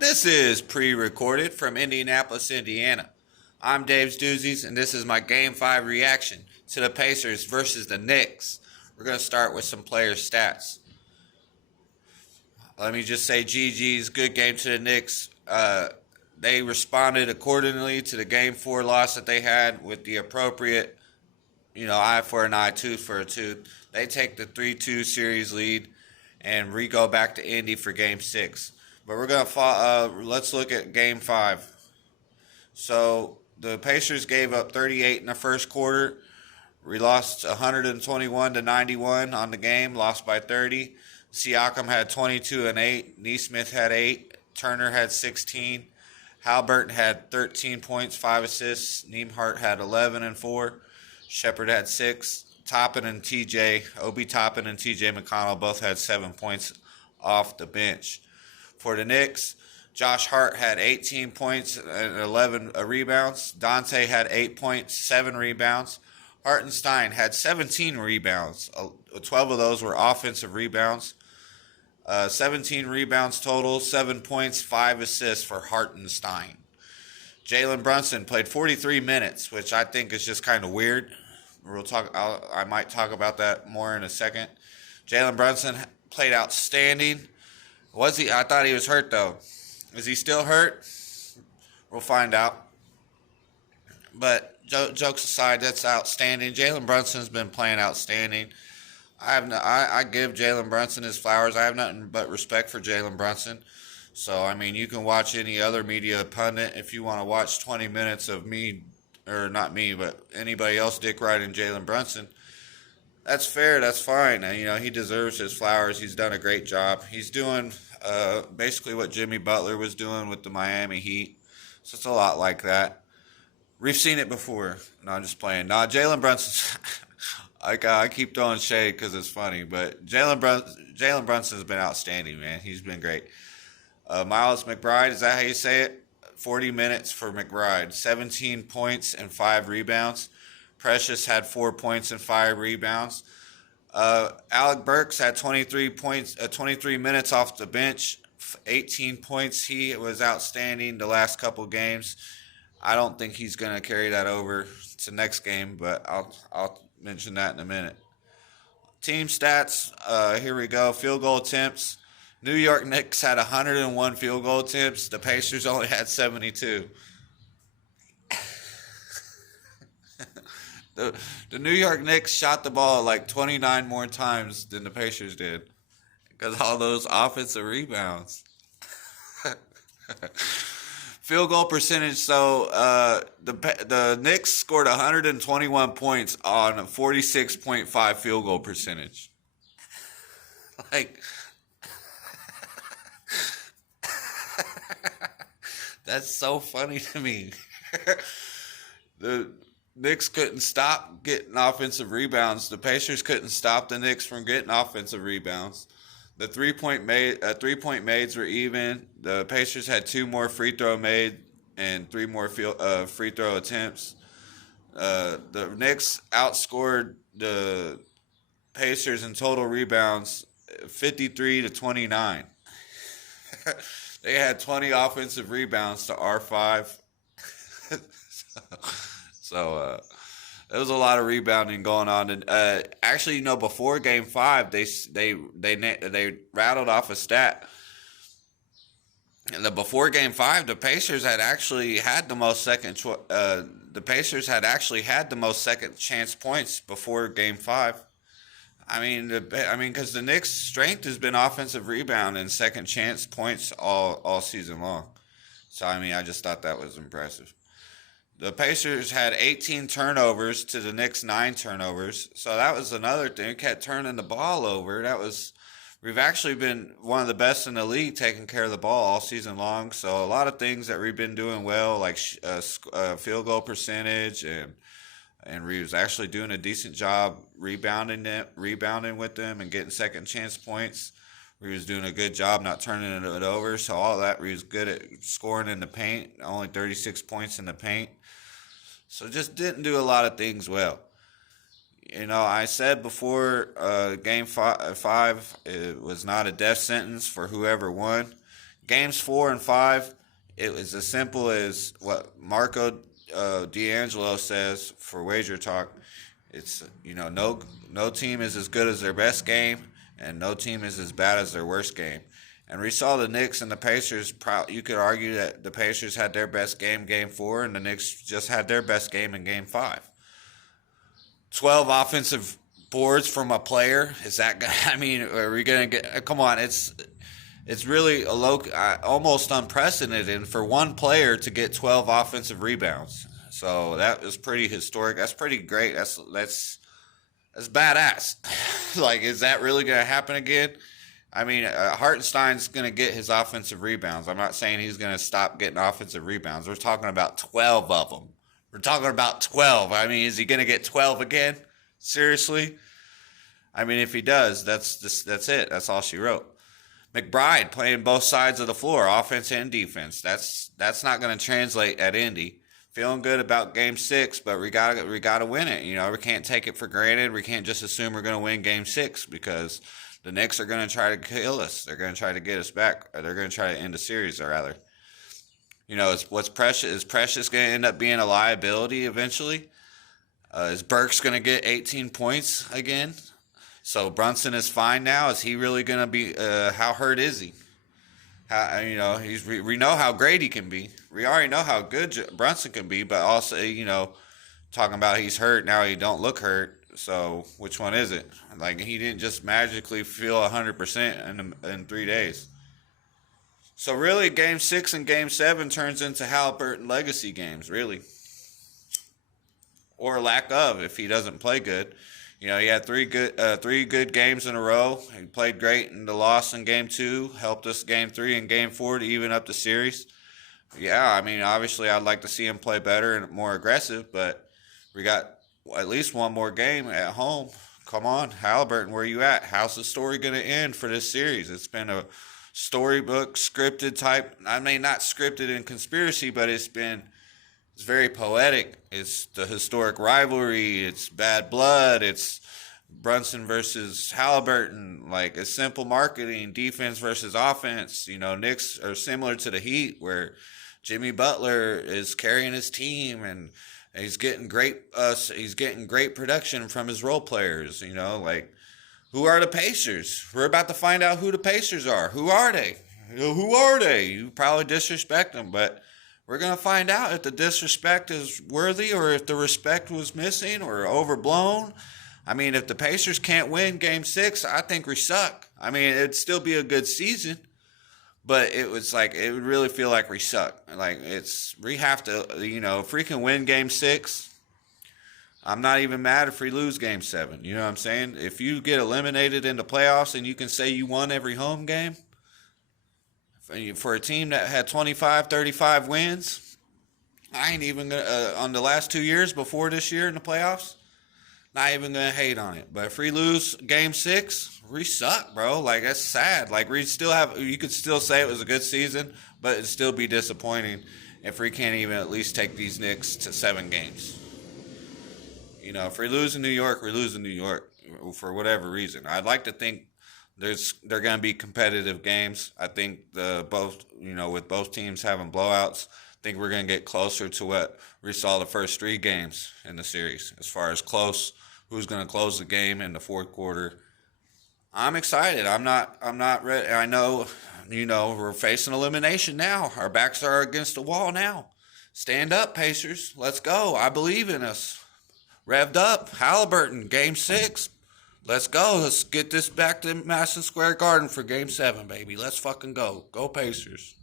This is pre-recorded from Indianapolis, Indiana. I'm Dave's Doozies, and this is my Game 5 reaction to the Pacers versus the Knicks. We're going to start with some player stats. Let me just say GG's, good game to the Knicks. They responded accordingly to the Game 4 loss that they had with the appropriate, eye for an eye, tooth for a tooth. They take the 3-2 series lead and re-go back to Indy for Game 6. But we're going to let's look at Game 5. So the Pacers gave up 38 in the first quarter. We lost 121 to 91 on the game, lost by 30. Siakam had 22 and 8. Nesmith had 8. Turner had 16. Halliburton had 13 points, 5 assists. Nembhard had 11 and 4. Shepard had 6. Obi Toppin and TJ McConnell both had 7 points off the bench. For the Knicks, Josh Hart had 18 points and 11 rebounds. Dante had 8 points, 7 rebounds. Hartenstein had 17 rebounds. 12 of those were offensive rebounds. 17 rebounds total, 7 points, 5 assists for Hartenstein. Jalen Brunson played 43 minutes, which I think is just kind of weird. I might talk about that more in a second. Jalen Brunson played outstanding. Was he? I thought he was hurt, though. Is he still hurt? We'll find out. But jokes aside, that's outstanding. Jalen Brunson's been playing outstanding. I give Jalen Brunson his flowers. I have nothing but respect for Jalen Brunson. So, you can watch any other media pundit if you want to watch 20 minutes of me, or not me, but anybody else dick riding Jalen Brunson. That's fair. That's fine. And, he deserves his flowers. He's done a great job. He's doing basically what Jimmy Butler was doing with the Miami Heat. So it's a lot like that. We've seen it before. No, I'm just playing. No, Jalen Brunson. I keep throwing shade because it's funny, but Jalen Brunson's been outstanding, man. He's been great. Miles McBride, is that how you say it? 40 minutes for McBride. 17 points and 5 rebounds. Precious had 4 points and 5 rebounds. Alec Burks had 23 points, 23 minutes off the bench, 18 points. He was outstanding the last couple games. I don't think he's going to carry that over to next game, but I'll mention that in a minute. Team stats, here we go. Field goal attempts. New York Knicks had 101 field goal attempts. The Pacers only had 72. The New York Knicks shot the ball like 29 more times than the Pacers did because all those offensive rebounds. Field goal percentage. So the Knicks scored 121 points on a 46.5 field goal percentage. That's so funny to me. The Knicks couldn't stop getting offensive rebounds. The Pacers couldn't stop the Knicks from getting offensive rebounds. The three-point maids were even. The Pacers had 2 more free throw made and 3 more free throw attempts. The Knicks outscored the Pacers in total rebounds 53 to 29. They had 20 offensive rebounds to R5. So there was a lot of rebounding going on. And actually, before Game 5, they rattled off a stat. And before Game 5, the Pacers had actually had the most second chance points before Game 5. Because the Knicks' strength has been offensive rebound and second chance points all season long. So I just thought that was impressive. The Pacers had 18 turnovers to the Knicks' 9 turnovers. So that was another thing. We kept turning the ball over. We've actually been one of the best in the league taking care of the ball all season long. So a lot of things that we've been doing well, like field goal percentage, and we was actually doing a decent job rebounding with them and getting second chance points. We was doing a good job not turning it over. So all that, we was good at scoring in the paint, only 36 points in the paint. So just didn't do a lot of things well. I said before Game 5, it was not a death sentence for whoever won. games 4 and 5, it was as simple as what Marco D'Angelo says for Wager Talk. It's, no team is as good as their best game, and no team is as bad as their worst game. And we saw the Knicks and the Pacers. You could argue that the Pacers had their best game 4, and the Knicks just had their best game in game 5. 12 offensive boards from a player. Is that? I mean, are we gonna get? Come on, it's really almost unprecedented for one player to get 12 offensive rebounds. So that was pretty historic. That's pretty great. That's badass. Like, is that really gonna happen again? I mean, Hartenstein's going to get his offensive rebounds. I'm not saying he's going to stop getting offensive rebounds. We're talking about 12 of them. We're talking about 12. I mean, is he going to get 12 again? Seriously? I mean, if he does, that's it. That's all she wrote. McBride playing both sides of the floor, offense and defense. That's not going to translate at Indy. Feeling good about Game 6, but we gotta win it. We can't take it for granted. We can't just assume we're going to win Game 6 because the Knicks are going to try to kill us. They're going to try to get us back. Or they're going to try to end the series, or rather. What's Precious? Is Precious going to end up being a liability eventually? Is Burks going to get 18 points again? So Brunson is fine now. Is he really going to be? How hurt is he? We know how great he can be. We already know how good Brunson can be, but also, talking about he's hurt now, he don't look hurt. So which one is it? Like, he didn't just magically feel 100% in 3 days. So really, Game 6 and Game 7 turns into Halliburton legacy games, really, or lack of if he doesn't play good. He had three good games in a row. He played great in the loss in Game 2, helped us Game 3 and Game 4 to even up the series. Yeah, I mean, obviously I'd like to see him play better and more aggressive, but we got at least one more game at home. Come on, Halliburton, where you at? How's the story going to end for this series? It's been a storybook, scripted type. I mean, not scripted in conspiracy, but it's very poetic. It's the historic rivalry. It's bad blood. It's Brunson versus Halliburton. Like, it's simple marketing, defense versus offense. Knicks are similar to the Heat, where Jimmy Butler is carrying his team and he's getting great production from his role players. Who are the Pacers? We're about to find out who the Pacers are. Who are they? Who are they? You probably disrespect them, but we're going to find out if the disrespect is worthy or if the respect was missing or overblown. I mean, if the Pacers can't win Game 6, I think we suck. I mean, it'd still be a good season, but it would really feel like we suck. Like, we have to, if we can win Game 6, I'm not even mad if we lose Game 7. You know what I'm saying? If you get eliminated in the playoffs and you can say you won every home game, for a team that had 25, 35 wins, I ain't even going to, on the last 2 years before this year in the playoffs, not even going to hate on it. But if we lose Game 6, we suck, bro. Like, that's sad. Like, you could still say it was a good season, but it'd still be disappointing if we can't even at least take these Knicks to 7 games. If we lose in New York, we lose in New York for whatever reason. I'd like to think they're going to be competitive games. I think with both teams having blowouts, I think we're going to get closer to what we saw the first 3 games in the series. As far as who's going to close the game in the fourth quarter. I'm excited. I'm not ready. I know, we're facing elimination now. Our backs are against the wall now. Stand up, Pacers. Let's go. I believe in us. Revved up. Halliburton, Game 6. Let's go. Let's get this back to Madison Square Garden for Game 7, baby. Let's fucking go. Go Pacers.